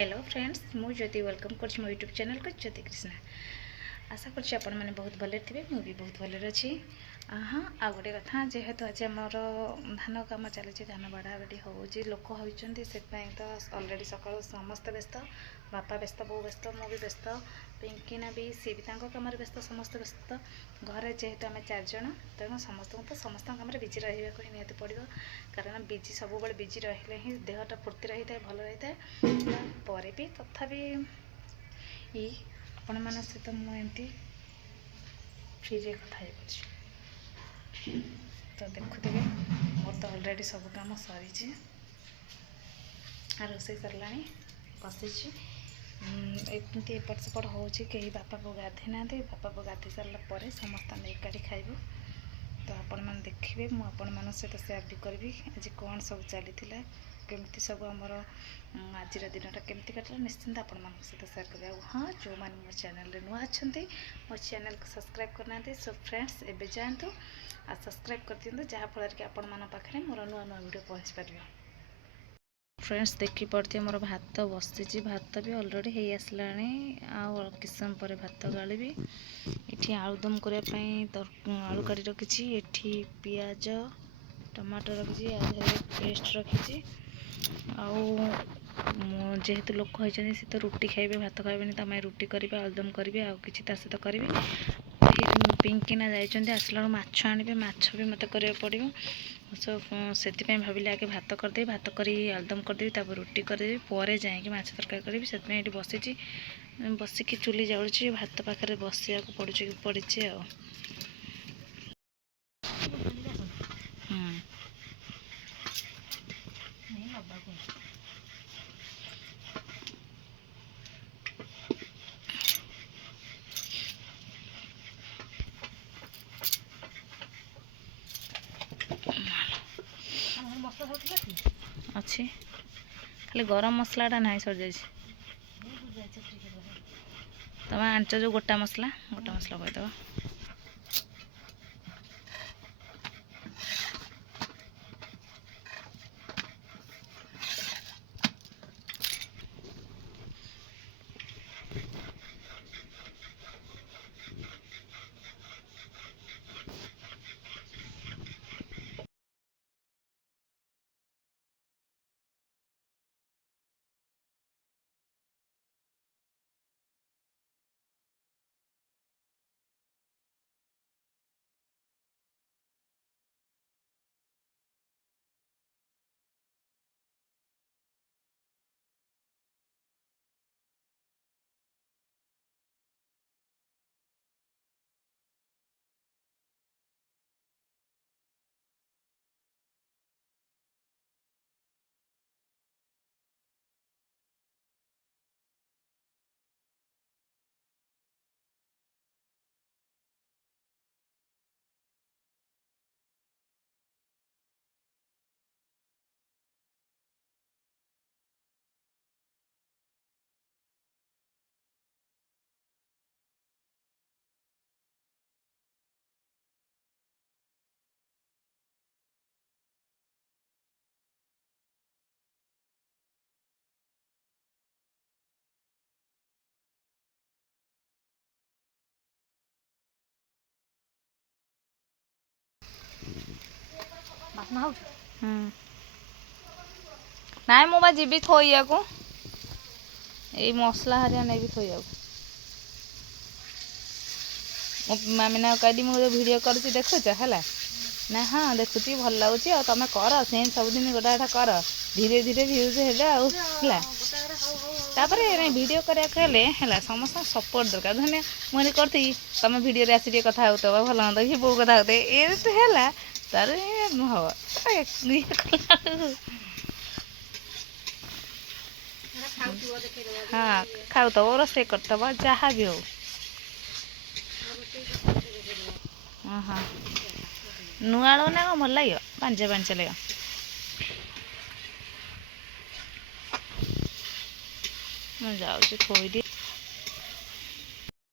Hello friends मु ज्योति welcome कर मो यूट्यूब चैनल को ज्योति कृष्णा। आशा कर आपण मैंने बहुत भले थे मु भी बहुत भले अच्छी। हाँ आ गोटे कथा जेहेतु आज आमर धान कम चली धान बाड़ा बाड़ी हो लोक होती से तो अलरेडी सका समस्त व्यस्त बापा व्यस्त बो व्यस्त मु भी व्यस्त पिंकिना भी सी भी कम व्यस्त समस्त व्यस्त घरे जेहेतु आम 4 जन तेणु समस्त कम बिजी रहा निहत पड़ो कारण बिजी सब बिजी रही ही देहटा फुर्ती रही है भल रही है पर भी तथापि आपण मान सहित मुझे फ्री कथा तो देखुथे मोर तो अलरेडी सब कम सरी रोसे सरला बसी एमती एपट सेपट हो बापा को गाधे ना बापा को गाधे सारापर समस्त एकाठी खाइबू। तो आपण मैंने देखिए मुझे सहित सेयार भी करी आज कौन सब चली केमती सब आमर आज दिनटा केमती काटला निश्चिंत आपण सहित सेयार कर। हाँ जो मैंने मो चैनल नुआ अच्छा मो चैनल को सब्सक्राइब करना सो फ्रेंड्स एबे जातु आ सब्सक्राइब कर दिखाँ जहाँफल कि आपण मान पाखे मोर नुआ नुआ वीडियो पहुँच पार। फ्रेंड्स देखी पड़ती मोर भात बसी भात भी अलरेडी हो आसला कि समय पर भात गाड़ी ये आलुदम करने आलू काटी रखी ये पियाज टमाटो रखी पेस्ट रखी जेहेतु लोक होती सी तो रुटी खाइबे भात खाइबे तो मैं रुटी करी आलुदम करी आ कि सहित करी पिंकिना जाइए आसला माछ आने माछ भी मत करा पड़ो सो से भाविले आगे भात करदे भात करी आलुदम करदेवी तापर रुटी करदेवी पर जाइए माछ तरकारी करी से बसी बसिकी चुली जाऊँगी भात पाखे बसिया पड़ी आ अच्छी खाली गरम मसलाटा ना सर जाए तुम आंच जो गोटा मसला कहीदेव ना मुझे जीवी थोइया को ये मसला हरिया नहीं थोइया मामिना कही मुझे वीडियो कर देखुच है ना हाँ देखुची भल लगुच तुम कर से सबुदिन गोटा गोटा कर धीरे धीरे भ्यूज है वीडियो कराया समस्त सपोर्ट दरकार धनिया मुझे करी तुम वीडियो आसी कथा हो भल मत कि बो कथा होते ये है तार हम हाँ खाऊ रोसे करतब जहाँ भी हो हाँ नुआ ना भल लगे पांचे पांचे लगे मुझे थोड़ी